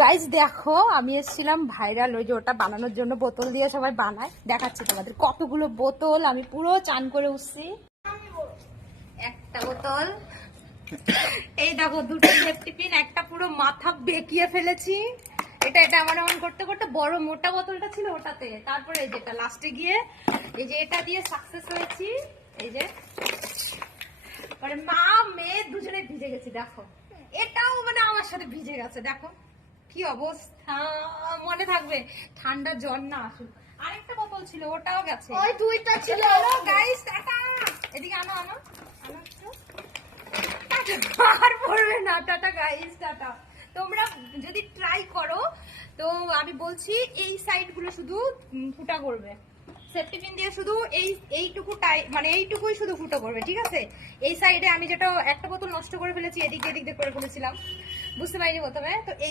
Guys দেখো, আমি এসেছিলাম ভাইরাল ওই যে ওটা বানানোর জন্য, বোতল দিয়ে সবাই বানায়, দেখাচ্ছি তোমাদের কতগুলো বোতল আমি পুরো চান করে উঠছি। একটা বোতল, এই দেখো দুটো সেফটি পিন, একটা পুরো মাথা বেঁকিয়ে ফেলেছি। এটা আমার এমন করতে করতে বড় মোটা বোতলটা ছিল ওটাতে, তারপরে এই যেটা লাস্টে গিয়ে এই যে এটা দিয়ে সাকসেস হয়েছি। এই যে মানে মা মেয়ে দুজনে ভিজে গেছি, দেখো এটাও মানে আমার সাথে ভিজে গেছে, দেখো কি অবস্থা। মনে থাকবে ঠান্ডা জ্বর না আসুক। আরেকটা বোতল ছিল ওটাও গেছে, ওই দুইটা ছিল। গাইস টাটা, এদিকে আনো আনো আনো একটু। আর পড়বে না, টাটা গাইস, টাটা। তোমরা যদি ট্রাই করো তো আমি বলছি এই সাইড গুলো শুধু ফুটা করবে, সেফটি পিন দিয়ে শুধু এইটুকু মানে এইটুকুই শুধু ফুটো করবে, ঠিক আছে? এই সাইডে আমি যেটা একটা বোতল নষ্ট করে ফেলেছি, এদিক দিয়ে করে ফেলেছিলাম, বুঝতে পারিনি প্রথমে তো।